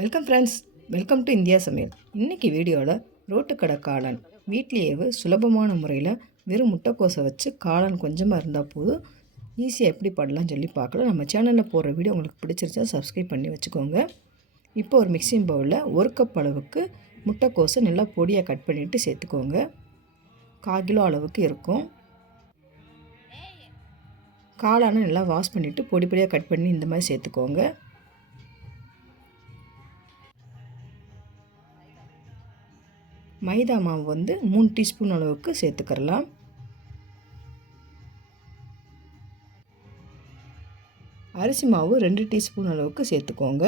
Welcome friends welcome to India சமையல். இன்றைக்கி வீடியோவில் ரோட்டுக்கடை காளான் வீட்லேயே சுலபமான முறையில் வெறும் முட்டைக்கோசை வச்சு காளான் கொஞ்சமாக இருந்தால் போதும் ஈஸியாக எப்படி பண்ணலாம்னு சொல்லி பார்க்கலாம். நம்ம சேனலில் போடுற வீடியோ உங்களுக்கு பிடிச்சிருச்சா சப்ஸ்கிரைப் பண்ணி வச்சுக்கோங்க. இப்போ ஒரு மிக்சிங் பவுலில் ஒரு கப் அளவுக்கு முட்டைக்கோசை நல்லா பொடியாக கட் பண்ணிவிட்டு சேர்த்துக்கோங்க. கால் கிலோ அளவுக்கு இருக்கும். காளானை நல்லா வாஷ் பண்ணிவிட்டு பொடி பொடியாக கட் பண்ணி இந்த மாதிரி சேர்த்துக்கோங்க. மைதா மாவு வந்து மூணு டீஸ்பூன் அளவுக்கு சேர்த்துக்கிறலாம். அரிசி மாவு ரெண்டு டீஸ்பூன் அளவுக்கு சேர்த்துக்கோங்க.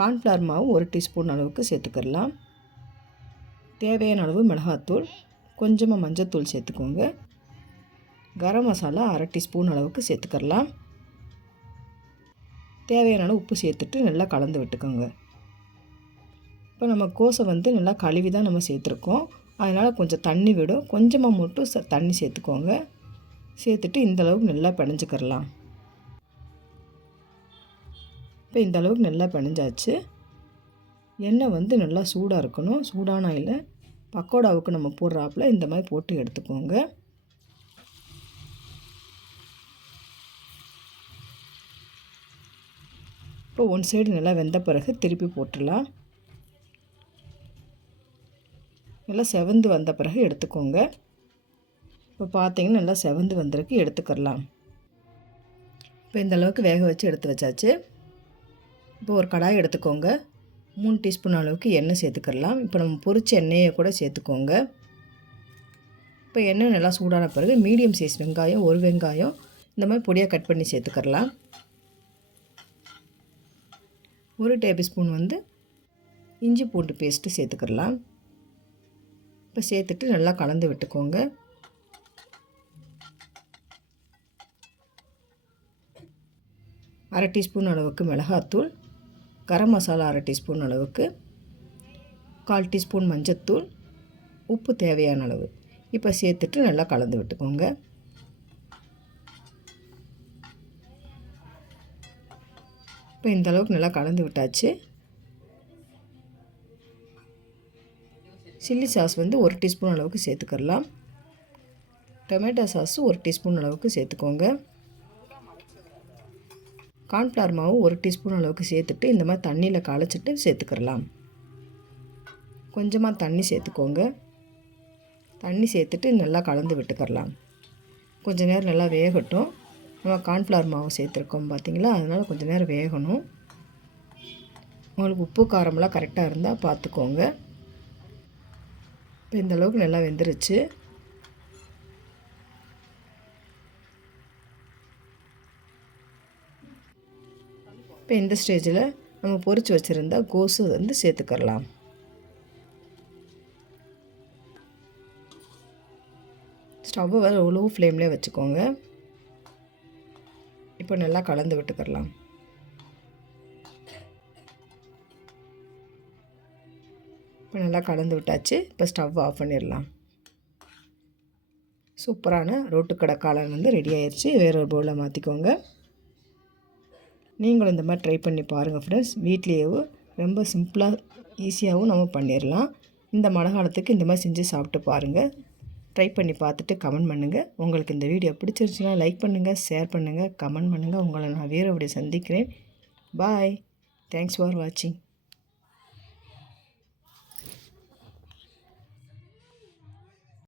கார்ன்ஃப்ளவர் மாவு ஒரு டீஸ்பூன் அளவுக்கு சேர்த்துக்கிறலாம். தேவையான அளவு மிளகாத்தூள் கொஞ்சமாக மஞ்சத்தூள் சேர்த்துக்கோங்க. கரம் மசாலா அரை டீஸ்பூன் அளவுக்கு சேர்த்துக்கிறலாம். தேவையான அளவு உப்பு சேர்த்துட்டு நல்லா கலந்து விட்டுக்கோங்க. இப்போ நம்ம கோஸை வந்து நல்லா கழுவி தான் நம்ம சேர்த்துருக்கோம். அதனால் கொஞ்சம் தண்ணி விடும். கொஞ்சமாக மட்டும் ச தண்ணி சேர்த்துக்கோங்க. சேர்த்துட்டு இந்தளவுக்கு நல்லா பிணைஞ்சிக்கிறலாம் இப்போ இந்த அளவுக்கு நல்லா பிணைஞ்சாச்சு. எண்ணெய் வந்து நல்லா சூடாக இருக்கணும். சூடான ஆயில் பக்கோடாவுக்கு நம்ம போடுறாப்புல இந்த மாதிரி போட்டு எடுத்துக்கோங்க. இப்போ ஒன் சைடு நல்லா வெந்த பிறகு திருப்பி போட்டுடலாம். நல்லா செவந்து வந்த பிறகு எடுத்துக்கோங்க. இப்போ பார்த்தீங்கன்னா நல்லா செவந்து வந்திருக்கு எடுத்துக்கிடலாம் இப்போ இந்த அளவுக்கு வேக வச்சு எடுத்து வச்சாச்சு. இப்போ ஒரு கடாய் எடுத்துக்கோங்க. மூணு டீஸ்பூன் அளவுக்கு எண்ணெய் சேர்த்துக்கிடலாம் இப்போ நம்ம பொரிச்ச எண்ணெயை கூட சேர்த்துக்கோங்க. இப்போ எண்ணெய் நல்லா சூடான பிறகு மீடியம் சைஸ் வெங்காயம் ஒரு வெங்காயம் இந்த மாதிரி பொடியாக கட் பண்ணி சேர்த்துக்கிடலாம் ஒரு டேபிள் ஸ்பூன் வந்து இஞ்சி பூண்டு பேஸ்ட்டு சேர்த்துக்கிடலாம் இப்போ சேர்த்துட்டு நல்லா கலந்து விட்டுக்கோங்க. அரை டீஸ்பூன் அளவுக்கு மிளகாத்தூள் கரம் மசாலா அரை டீஸ்பூன் அளவுக்கு கால் டீஸ்பூன் மஞ்சத்தூள் உப்பு தேவையான அளவு. இப்போ சேர்த்துட்டு நல்லா கலந்து விட்டுக்கோங்க. இப்போ இந்த அளவுக்கு நல்லா கலந்து விட்டாச்சு. சில்லி சாஸ் வந்து ஒரு டீஸ்பூன் அளவுக்கு சேர்த்துக்கலாம் டொமேட்டோ சாஸு ஒரு டீஸ்பூன் அளவுக்கு சேர்த்துக்கோங்க. கார்ன்ஃப்ளவர் மாவு ஒரு டீஸ்பூன் அளவுக்கு சேர்த்துட்டு இந்த மாதிரி தண்ணியில் களைச்சிட்டு சேர்த்துக்கிறலாம். கொஞ்சமாக தண்ணி சேர்த்துக்கோங்க. தண்ணி சேர்த்துட்டு நல்லா கலந்து விட்டுக்கரலாம் கொஞ்சம் நேரம் நல்லா வேகட்டும். நம்ம கார்ன்ஃப்ளவர் மாவு சேர்த்துருக்கோம் பார்த்தீங்களா அதனால் கொஞ்சம் நேரம் வேகணும். உங்களுக்கு உப்பு காரமெல்லாம் கரெக்டாக இருந்தால் பார்த்துக்கோங்க இப்போ இந்த அளவுக்கு நல்லா வெந்துருச்சு. இப்போ இந்த ஸ்டேஜில் நம்ம பொறிச்சு வச்சுருந்தா கோசு வந்து சேர்த்துக்கரலாம் ஸ்டவ்வை வேறு உழவு ஃப்ளேம்லேயே வச்சுக்கோங்க. இப்போ நல்லா கலந்து விட்டுக்கரலாம் இப்போ நல்லா கலந்து விட்டாச்சு. இப்போ ஸ்டவ் ஆஃப் பண்ணிடலாம். சூப்பரான ரோட்டுக்கடை காளான் வந்து ரெடி ஆயிடுச்சு வேற ஒரு பவுலில் மாற்றிக்கோங்க நீங்களும் இந்த மாதிரி ட்ரை பண்ணி பாருங்கள் ஃப்ரெண்ட்ஸ் வீட்லேயேவும் ரொம்ப சிம்பிளாக ஈஸியாகவும் நம்ம பண்ணிடலாம். இந்த மழை காலத்துக்கு இந்த மாதிரி செஞ்சு சாப்பிட்டு பாருங்கள் ட்ரை பண்ணி பார்த்துட்டு கமெண்ட் பண்ணுங்கள் உங்களுக்கு இந்த வீடியோ பிடிச்சிருச்சுன்னா லைக் பண்ணுங்கள் ஷேர் பண்ணுங்கள் கமெண்ட் பண்ணுங்கள் உங்களை நான் வேறு சந்திக்கிறேன். பாய் தேங்க்ஸ் ஃபார் வாட்சிங்